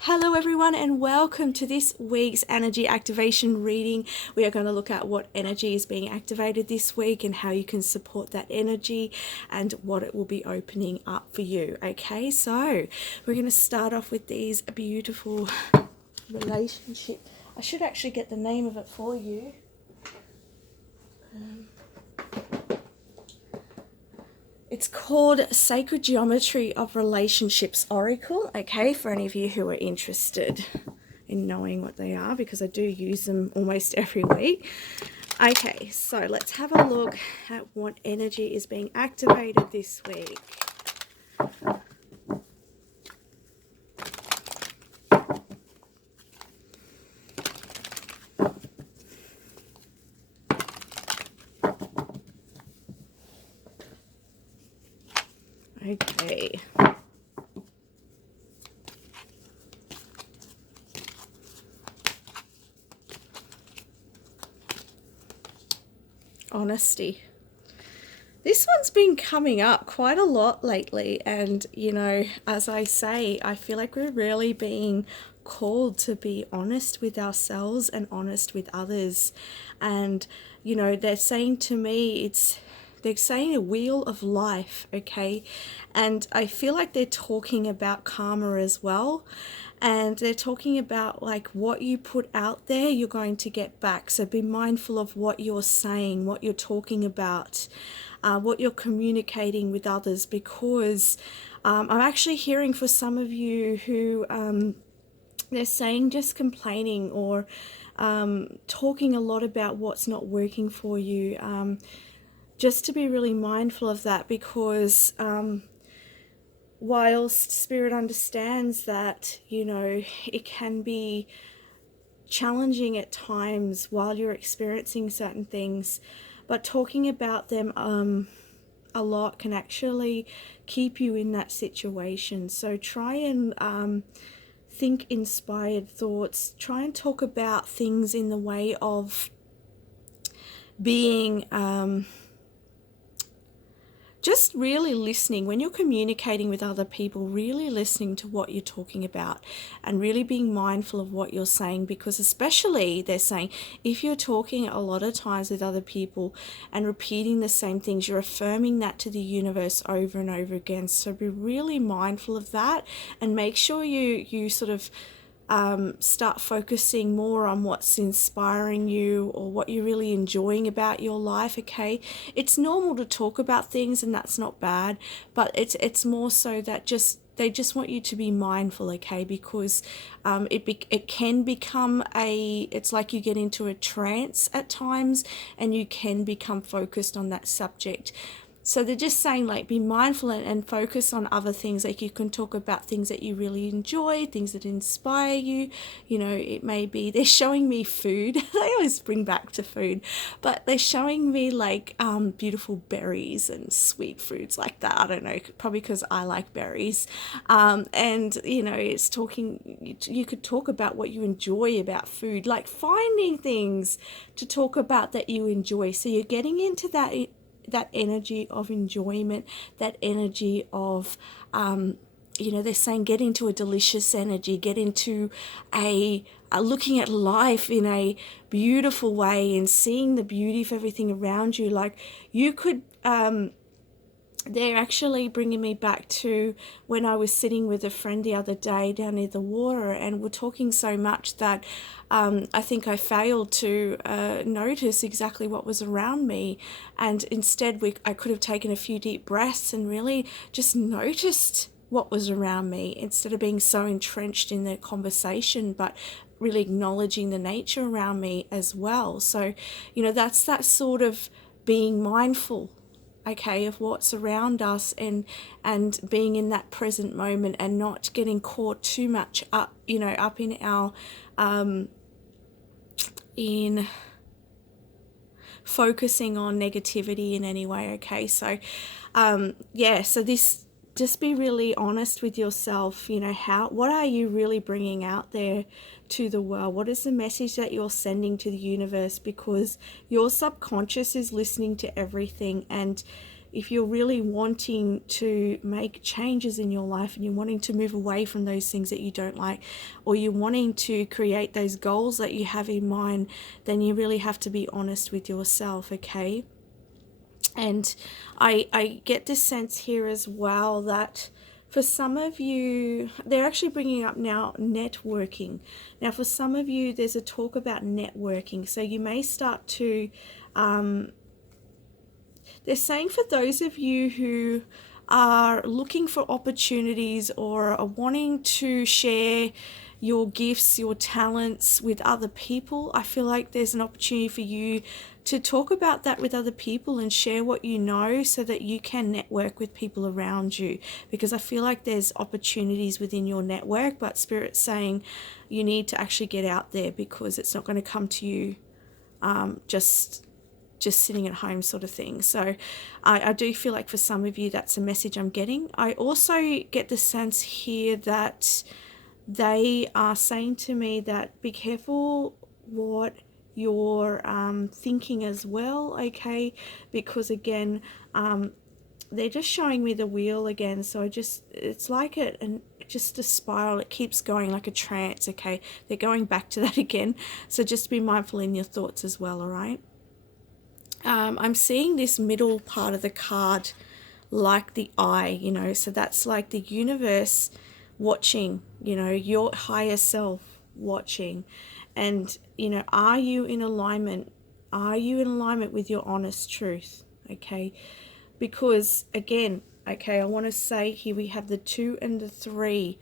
Hello everyone and welcome to this week's energy activation reading. We are going to look at what energy is being activated this week and how you can support that energy and what it will be opening up for you. Okay, so we're going to start off with these beautiful relationship. I should actually get the name of it for you. It's called Sacred Geometry of Relationships Oracle, okay, for any of you who are interested in knowing what they are, because I do use them almost every week. Okay, so let's have a look at what energy is being activated this week. Okay. Honesty. This one's been coming up quite a lot lately, and as I say, I feel like we're really being called to be honest with ourselves and honest with others. And they're saying to me, they're saying a wheel of life, okay? And I feel like they're talking about karma as well. And they're talking about like what you put out there, you're going to get back. So be mindful of what you're saying, what you're talking about, what you're communicating with others, because I'm actually hearing for some of you who they're saying just complaining or talking a lot about what's not working for you. Just to be really mindful of that, because whilst Spirit understands that, it can be challenging at times while you're experiencing certain things, but talking about them a lot can actually keep you in that situation. So try and think inspired thoughts. Try and talk about things in the way of being just really listening when you're communicating with other people, really listening to what you're talking about and really being mindful of what you're saying, because especially they're saying if you're talking a lot of times with other people and repeating the same things, you're affirming that to the universe over and over again. So be really mindful of that and make sure you sort of start focusing more on what's inspiring you or what you're really enjoying about your life. Okay, it's normal to talk about things and that's not bad, but it's more so that they just want you to be mindful, okay? Because it can become it's like you get into a trance at times and you can become focused on that subject. So they're just saying, like, be mindful and focus on other things. Like, you can talk about things that you really enjoy, things that inspire you. It may be, they're showing me food. They always bring back to food. But they're showing me, like, beautiful berries and sweet foods like that. I don't know, probably because I like berries. It's talking, you could talk about what you enjoy about food. Like, finding things to talk about that you enjoy. So you're getting into that energy of enjoyment, that energy of, they're saying get into a delicious energy, get into a looking at life in a beautiful way and seeing the beauty of everything around you. Like you could, they're actually bringing me back to when I was sitting with a friend the other day down near the water, and we're talking so much that I think I failed to notice exactly what was around me. And instead, I could have taken a few deep breaths and really just noticed what was around me instead of being so entrenched in the conversation, but really acknowledging the nature around me as well. So, that's that sort of being mindful, okay, of what's around us and being in that present moment and not getting caught too much up in our in focusing on negativity in any way. Okay, so so this, just be really honest with yourself. What are you really bringing out there to the world? What is the message that you're sending to the universe? Because your subconscious is listening to everything, and if you're really wanting to make changes in your life and you're wanting to move away from those things that you don't like, or you're wanting to create those goals that you have in mind, then you really have to be honest with yourself, okay? And I get this sense here as well that for some of you, they're actually bringing up now networking. Now, for some of you, there's a talk about networking. So you may start to, they're saying for those of you who are looking for opportunities or are wanting to share your gifts, your talents with other people, I feel like there's an opportunity for you to talk about that with other people and share what you know so that you can network with people around you, because I feel like there's opportunities within your network, but Spirit's saying you need to actually get out there because it's not going to come to you just sitting at home sort of thing. So I do feel like for some of you that's a message I'm getting. I also get the sense here that they are saying to me that be careful what you're thinking as well, okay? Because again, they're just showing me the wheel again. So it's like just a spiral. It keeps going like a trance, okay? They're going back to that again. So just be mindful in your thoughts as well, all right? I'm seeing this middle part of the card like the eye, you know, so that's like the universe watching, you know, your higher self watching. And, you know, are you in alignment? Are you in alignment with your honest truth? Okay. Because again, okay, I want to say here we have the 2 and the 3.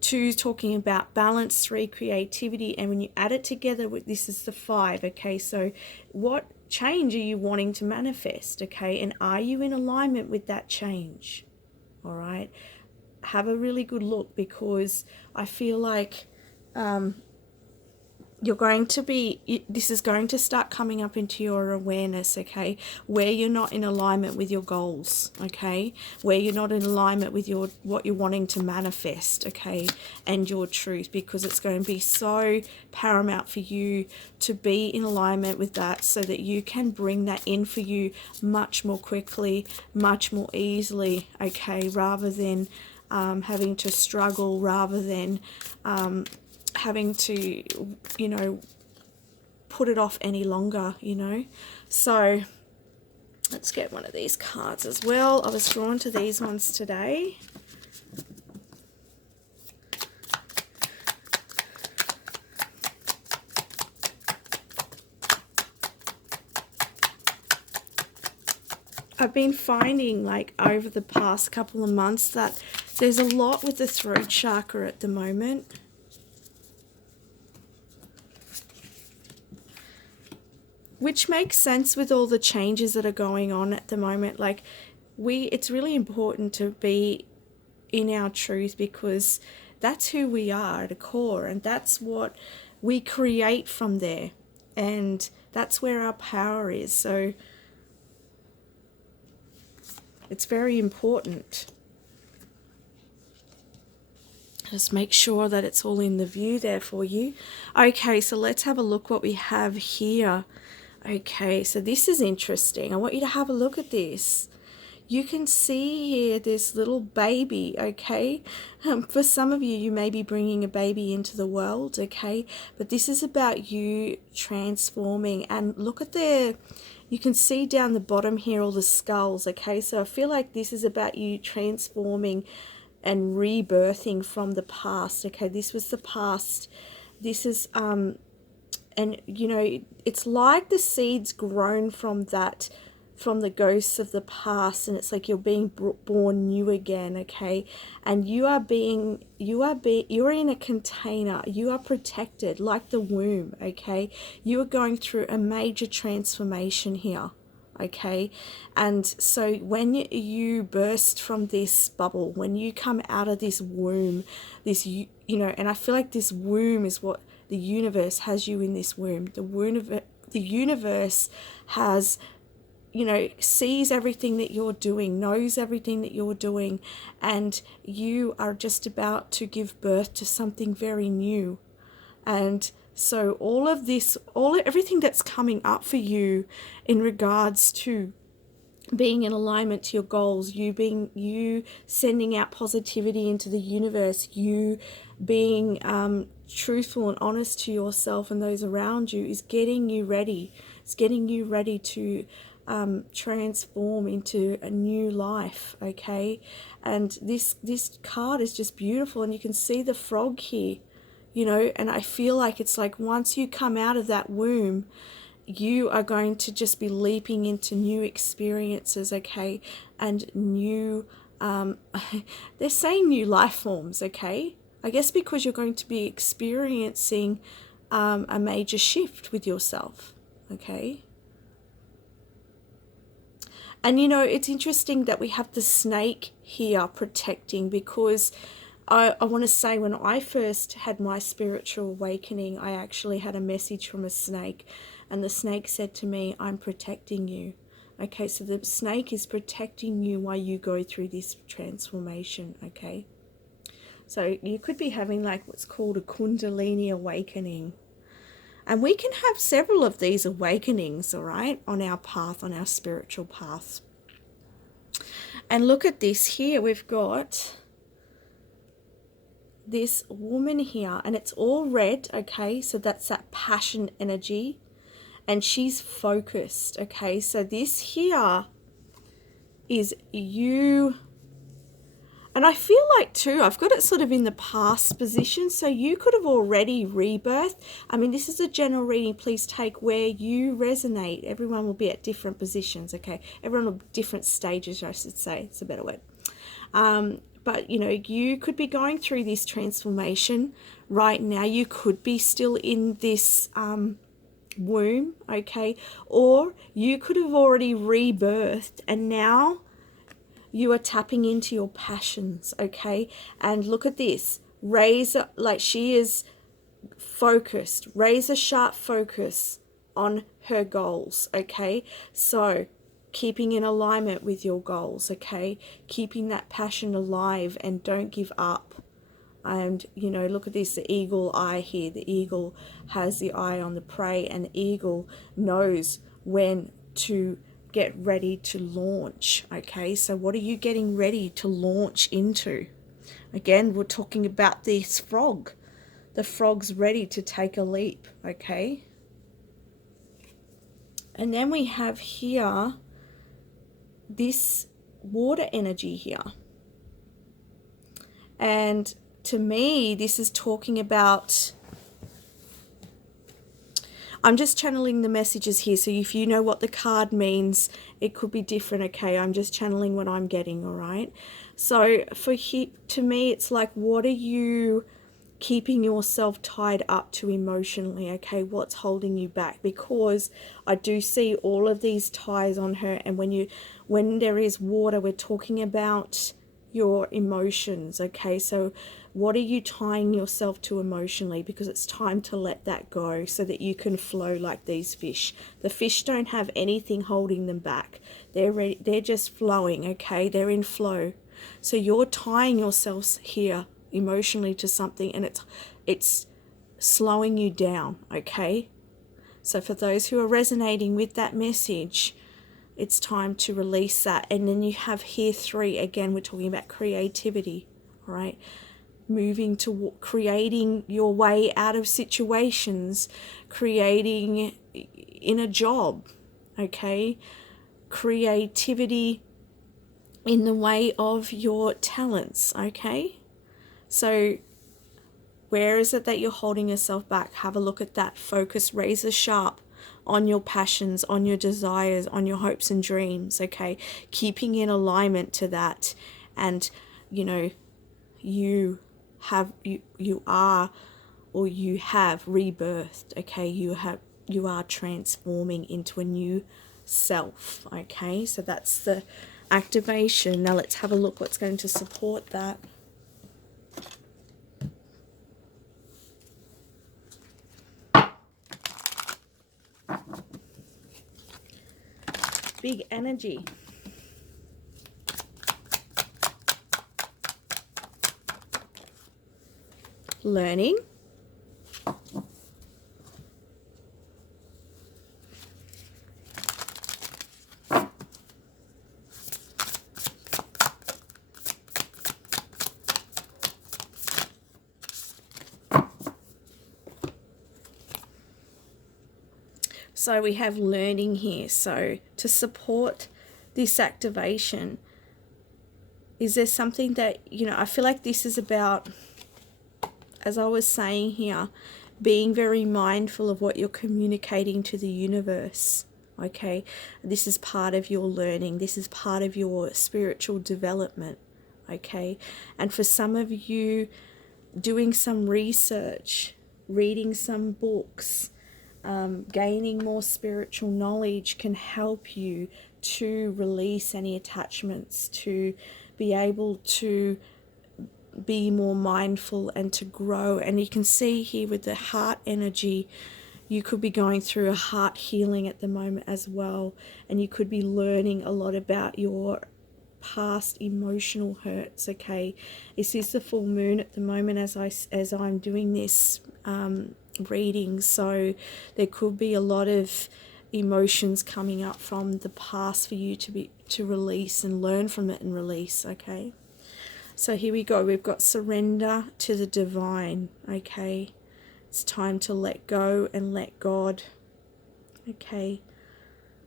2 talking about balance, 3 creativity, and when you add it together, this is the 5. Okay, so what change are you wanting to manifest? Okay, and are you in alignment with that change? All right, have a really good look, because I feel like you're going to be, this is going to start coming up into your awareness, okay, where you're not in alignment with your goals, okay, where you're not in alignment with what you're wanting to manifest, okay, and your truth, because it's going to be so paramount for you to be in alignment with that so that you can bring that in for you much more quickly, much more easily, okay, rather than having to struggle, rather than having to, you know, put it off any longer, you know. So let's get one of these cards as well. I was drawn to these ones today. I've been finding, like, over the past couple of months that there's a lot with the throat chakra at the moment. Which makes sense with all the changes that are going on at the moment. Like, it's really important to be in our truth, because that's who we are at a core, and that's what we create from there, and that's where our power is. So it's very important. Just make sure that it's all in the view there for you. Okay, so let's have a look what we have here. Okay, so this is interesting. I want you to have a look at this. You can see here this little baby, okay? For some of you, you may be bringing a baby into the world, okay? But this is about you transforming. And look at you can see down the bottom here all the skulls, okay? So I feel like this is about you transforming and rebirthing from the past, okay? This was the past. This is and you know, it's like the seeds grown from that, from the ghosts of the past, and it's like you're being born new again, okay? And you're in a container. You are protected like the womb, okay? You are going through a major transformation here, okay? And so when you burst from this bubble, when you come out of this womb, you know, and I feel like this womb is what the universe has. You in this womb. The universe has, you know, sees everything that you're doing, knows everything that you're doing, and you are just about to give birth to something very new. And so all of this, everything that's coming up for you in regards to being in alignment to your goals, you sending out positivity into the universe, you being truthful and honest to yourself and those around you is getting you ready. It's getting you ready to transform into a new life, okay? And this card is just beautiful, and you can see the frog here, you know, and I feel like it's like once you come out of that womb, you are going to just be leaping into new experiences, okay? And new, they're saying new life forms, okay? I guess because you're going to be experiencing a major shift with yourself, okay? And you know, it's interesting that we have the snake here protecting, because I want to say when I first had my spiritual awakening, I actually had a message from a snake, and the snake said to me, I'm protecting you. Okay, so the snake is protecting you while you go through this transformation, okay? So you could be having like what's called a Kundalini awakening. And we can have several of these awakenings, all right, on our path, on our spiritual path. And look at this here. We've got this woman here, and it's all red, okay? So that's that passion energy, and she's focused, okay? So this here is you. And I feel like too, I've got it sort of in the past position, so you could have already rebirthed. I mean, this is a general reading. Please take where you resonate. Everyone will be at different positions, okay? Everyone will be different stages, I should say. It's a better word. But, you know, you could be going through this transformation right now. You could be still in this womb, okay? Or you could have already rebirthed, and now you are tapping into your passions, okay? And look at this. Razor, like she is focused, razor sharp focus on her goals, okay? So keeping in alignment with your goals, okay? Keeping that passion alive, and don't give up. And, you know, look at this, the eagle eye here. The eagle has the eye on the prey, and the eagle knows when to get ready to launch, okay? So what are you getting ready to launch into? Again, we're talking about this frog. The frog's ready to take a leap, okay? And then we have here this water energy here. And to me, this is talking about, I'm just channeling the messages here. So if you know what the card means, it could be different, okay? I'm just channeling what I'm getting, all right? So to me, it's like, what are you keeping yourself tied up to emotionally, okay? What's holding you back? Because I do see all of these ties on her, and when there is water, we're talking about your emotions, okay? So what are you tying yourself to emotionally? Because it's time to let that go so that you can flow like these fish. The fish don't have anything holding them back. They're just flowing, okay? They're in flow. So you're tying yourselves here emotionally to something, and it's slowing you down, okay? So for those who are resonating with that message, it's time to release that. And then you have here 3, again, we're talking about creativity, all right? Moving to creating your way out of situations, creating in a job, okay? Creativity in the way of your talents, okay? So where is it that you're holding yourself back? Have a look at that. Focus razor sharp on your passions, on your desires, on your hopes and dreams, okay? Keeping in alignment to that. And, you know, you have rebirthed, okay? You are transforming into a new self, okay? So that's the activation. Now let's have a look what's going to support that. Big energy. Learning. So we have learning here. So to support this activation, is there something that, I feel like this is about, as I was saying here, being very mindful of what you're communicating to the universe. Okay, this is part of your learning. This is part of your spiritual development. Okay, and for some of you, doing some research, reading some books, gaining more spiritual knowledge can help you to release any attachments, to be able to be more mindful and to grow. And you can see here with the heart energy, you could be going through a heart healing at the moment as well, and you could be learning a lot about your past emotional hurts. Okay, this is the full moon at the moment as I'm doing this reading, so there could be a lot of emotions coming up from the past for you to release and learn from it and release. Okay, so here we go. We've got surrender to the divine. Okay, it's time to let go and let God. Okay,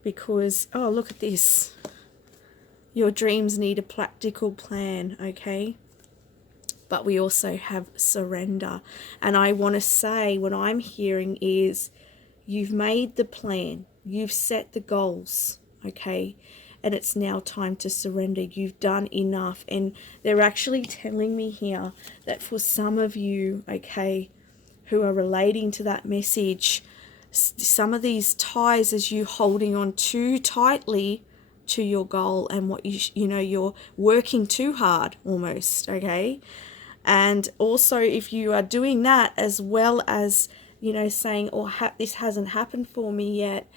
because, oh, look at this. Your dreams need a practical plan. Okay, but we also have surrender. And I want to say, what I'm hearing is, you've made the plan, you've set the goals, okay, and it's now time to surrender. You've done enough. And they're actually telling me here that for some of you, okay, who are relating to that message, some of these ties as you holding on too tightly to your goal and what you're working too hard almost. Okay, and also if you are doing that as well as saying, oh, this hasn't happened for me yet,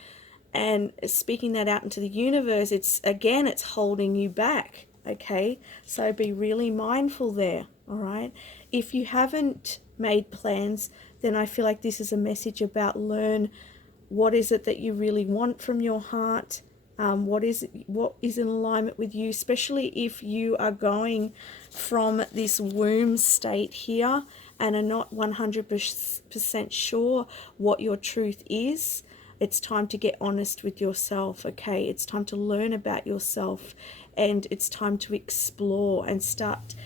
and speaking that out into the universe, it's holding you back. Okay, so be really mindful there. All right, if you haven't made plans, then I feel like this is a message about learn what is it that you really want from your heart. What is in alignment with you, especially if you are going from this womb state here and are not 100% sure what your truth is. It's time to get honest with yourself. Okay, it's time to learn about yourself, and it's time to explore and start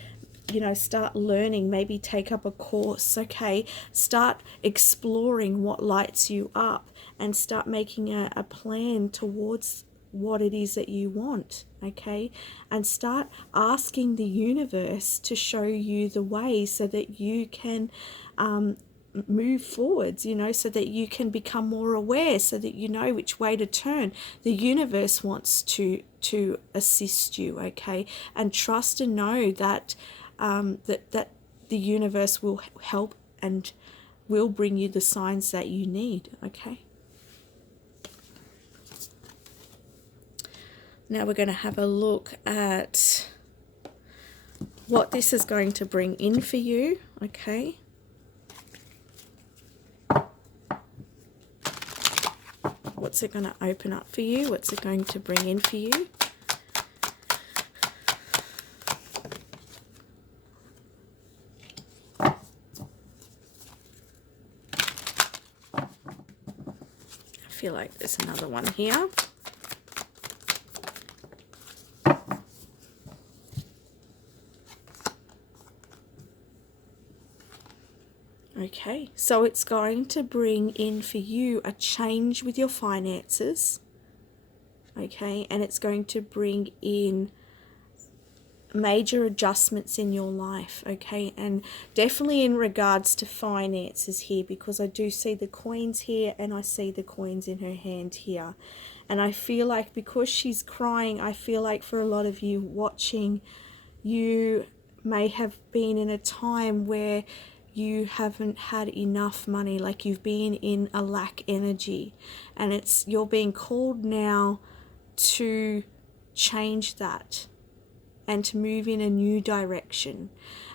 learning. Maybe take up a course. Okay, start exploring what lights you up and start making a plan towards what it is that you want. Okay, and start asking the universe to show you the way so that you can move forwards, so that you can become more aware, so that you know which way to turn. The universe wants to assist you. Okay, and trust and know that that the universe will help and will bring you the signs that you need. Okay, now we're going to have a look at what this is going to bring in for you. Okay, what's it going to open up for you? What's it going to bring in for you? I feel like there's another one here. Okay, so it's going to bring in for you a change with your finances. Okay, and it's going to bring in major adjustments in your life. Okay, and definitely in regards to finances here, because I do see the coins here and I see the coins in her hand here. And I feel like because she's crying, I feel like for a lot of you watching, you may have been in a time where you haven't had enough money, like you've been in a lack energy, and you're being called now to change that and to move in a new direction.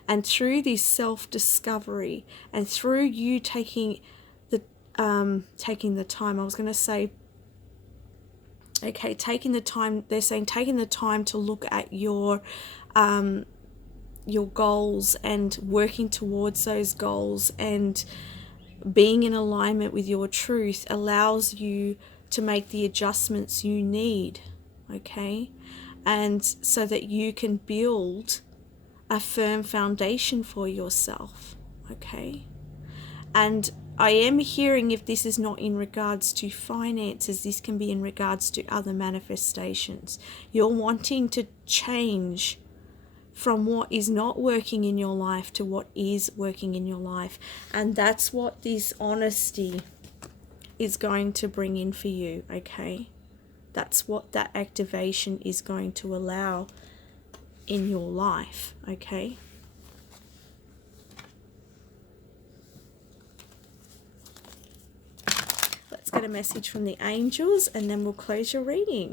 And through this self-discovery and through you taking the time, I was going to say, okay, taking the time, they're saying taking the time to look at your goals and working towards those goals, and being in alignment with your truth allows you to make the adjustments you need, okay? And so that you can build a firm foundation for yourself, okay? And I am hearing, if this is not in regards to finances, this can be in regards to other manifestations. You're wanting to change from what is not working in your life to what is working in your life. And that's what this honesty is going to bring in for you, okay? That's what that activation is going to allow in your life, okay? Let's get a message from the angels and then we'll close your reading.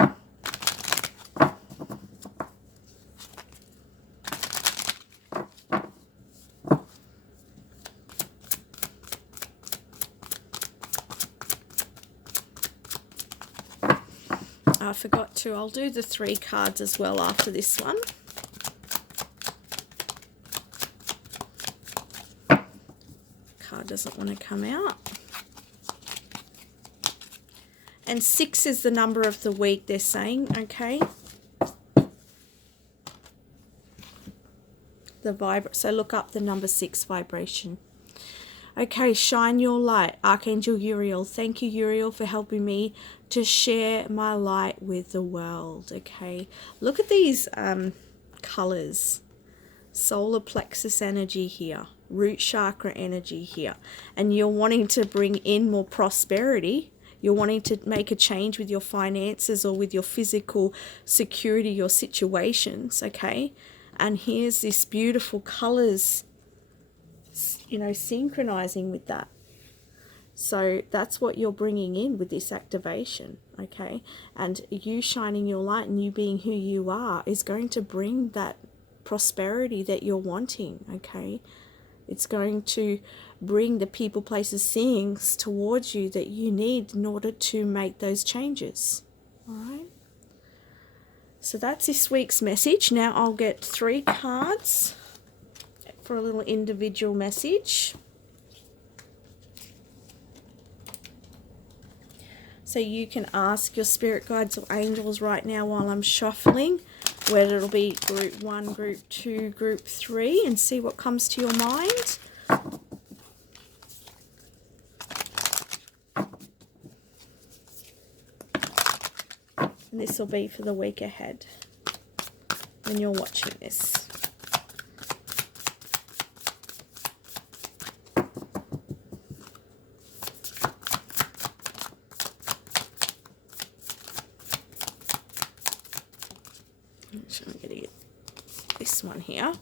I forgot to, I'll do the 3 cards as well after this one. Card doesn't want to come out. And 6 is the number of the week, they're saying, okay? So look up the number 6 vibration. Okay, shine your light. Archangel Uriel. Thank you, Uriel, for helping me to share my light with the world. Okay, look at these colors. Solar plexus energy here. Root chakra energy here. And you're wanting to bring in more prosperity. You're wanting to make a change with your finances or with your physical security, your situations, okay? And here's this beautiful colors, you know, synchronizing with that. So that's what you're bringing in with this activation, okay? And you shining your light and you being who you are is going to bring that prosperity that you're wanting, okay? It's going to bring the people, places, things towards you that you need in order to make those changes, all right? So that's this week's message. Now I'll get 3 cards for a little individual message. So you can ask your spirit guides or angels right now while I'm shuffling, whether it'll be group 1, group 2, group 3, and see what comes to your mind. And this will be for the week ahead when you're watching this. I'm going to get this one here.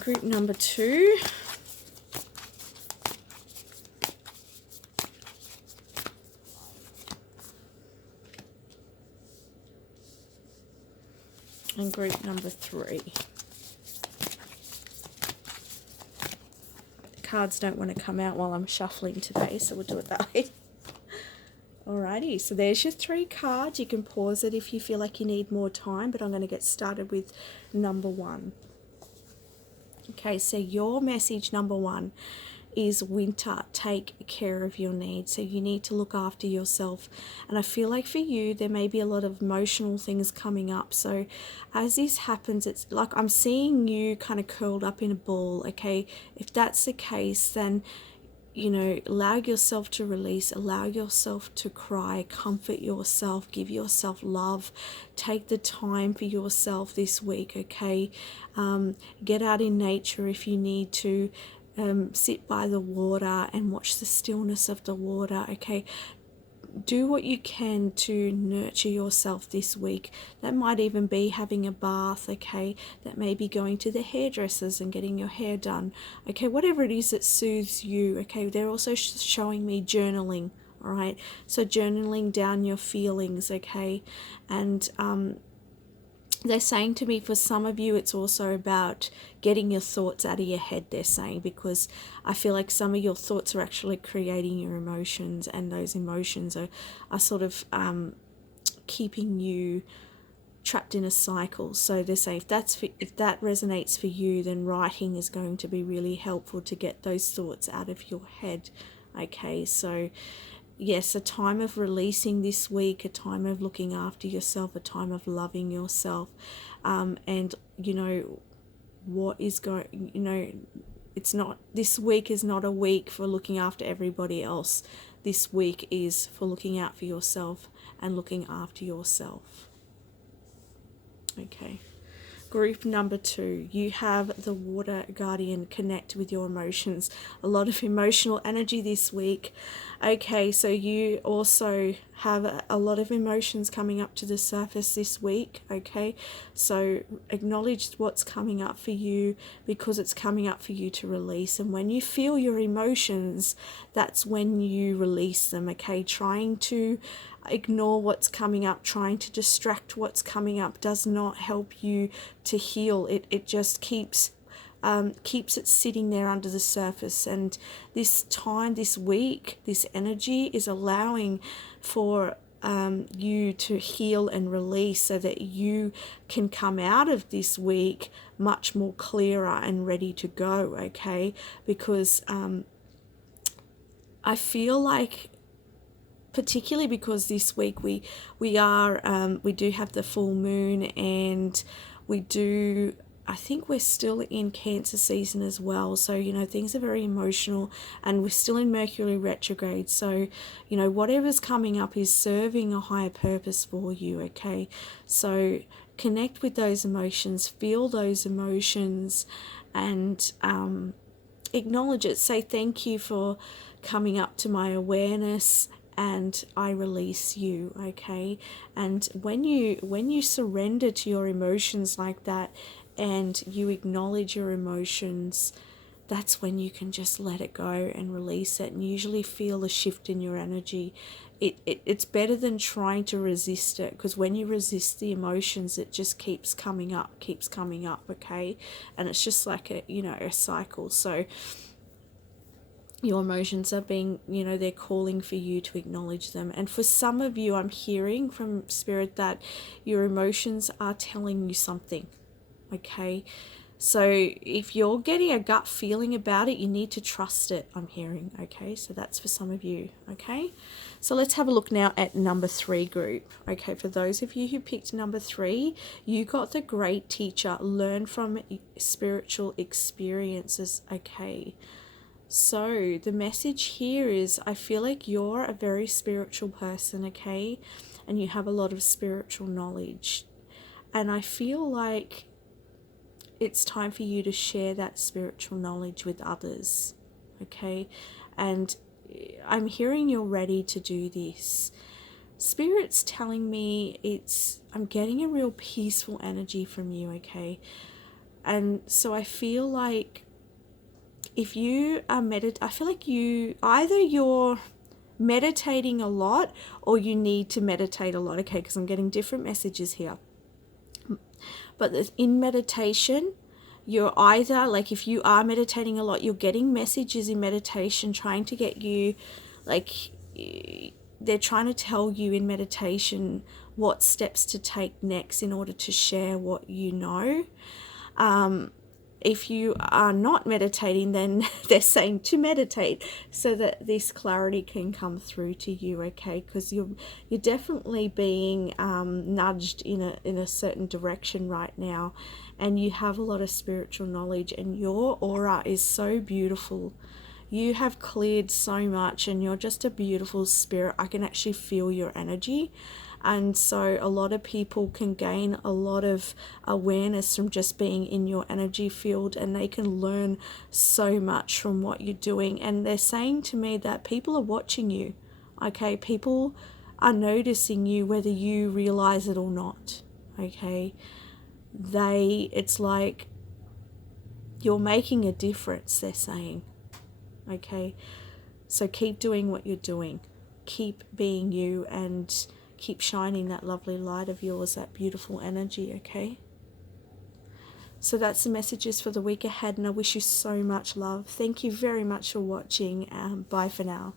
Group number 2. And group number 3. The cards don't want to come out while I'm shuffling today, so we'll do it that way. Alrighty, so there's your 3 cards. You can pause it if you feel like you need more time, but I'm going to get started with number 1. Okay, so your message number 1 is winter. Take care of your needs. So you need to look after yourself. And I feel like for you, there may be a lot of emotional things coming up. So as this happens, it's like I'm seeing you kind of curled up in a ball, okay? If that's the case, then you know, allow yourself to release, allow yourself to cry, comfort yourself, give yourself love, take the time for yourself this week, okay? Get out in nature if you need to, sit by the water and watch the stillness of the water, okay? Do what you can to nurture yourself this week. That might even be having a bath, okay? That may be going to the hairdressers and getting your hair done, okay? Whatever it is that soothes you, okay? They're also showing me journaling, all right? So journaling down your feelings, okay? And they're saying to me, for some of you, it's also about getting your thoughts out of your head, they're saying, because I feel like some of your thoughts are actually creating your emotions, and those emotions are sort of keeping you trapped in a cycle. So they say if that resonates for you, then writing is going to be really helpful to get those thoughts out of your head. Okay, so yes, a time of releasing this week, a time of looking after yourself, a time of loving yourself, and what is going, it's not, this week is not a week for looking after everybody else. This week is for looking out for yourself and looking after yourself. Okay. Group number 2, you have the Water Guardian. Connect with your emotions. A lot of emotional energy this week. Okay, so you also have a lot of emotions coming up to the surface this week. Okay, so acknowledge what's coming up for you, because it's coming up for you to release. And when you feel your emotions, that's when you release them. Okay, trying to ignore what's coming up, trying to distract what's coming up does not help you to heal. It just keeps it sitting there under the surface. And this time, this week, this energy is allowing for you to heal and release, so that you can come out of this week much more clearer and ready to go. Okay, because I feel like, particularly because this week we do have the full moon, and I think we're still in Cancer season as well. So, things are very emotional, and we're still in Mercury retrograde. So, whatever's coming up is serving a higher purpose for you, okay? So connect with those emotions, feel those emotions, and acknowledge it. Say thank you for coming up to my awareness, and I release you. Okay, and when you surrender to your emotions like that, and you acknowledge your emotions, that's when you can just let it go and release it, and usually feel a shift in your energy. It's better than trying to resist it, because when you resist the emotions, it just keeps coming up, okay? And it's just like a cycle. So your emotions are being, they're calling for you to acknowledge them. And for some of you, I'm hearing from Spirit that your emotions are telling you something, okay? So if you're getting a gut feeling about it, you need to trust it, I'm hearing, okay? So that's for some of you, okay? So let's have a look now at number 3 group. Okay, for those of you who picked number 3, you got the great teacher. Learn from spiritual experiences, okay? So the message here is, I feel like you're a very spiritual person, okay? And you have a lot of spiritual knowledge. And I feel like it's time for you to share that spiritual knowledge with others, okay? And I'm hearing you're ready to do this. Spirit's telling me I'm getting a real peaceful energy from you, okay? And so I feel like if you are I feel like you're meditating a lot, or you need to meditate a lot, okay? Because I'm getting different messages here. But in meditation, you're either, like, if you are meditating a lot, you're getting messages in meditation trying to get you, like, they're trying to tell you in meditation what steps to take next in order to share what you know. If you are not meditating, then they're saying to meditate so that this clarity can come through to you, okay? Because you're definitely being nudged in a certain direction right now, and you have a lot of spiritual knowledge, and your aura is so beautiful. You have cleared so much, and you're just a beautiful spirit. I can actually feel your energy. And so a lot of people can gain a lot of awareness from just being in your energy field, and they can learn so much from what you're doing. And they're saying to me that people are watching you, okay? People are noticing you whether you realize it or not, okay? It's like you're making a difference, they're saying, okay? So keep doing what you're doing. Keep being you, and keep shining that lovely light of yours, that beautiful energy, okay? So that's the messages for the week ahead, and I wish you so much love. Thank you very much for watching. Bye for now.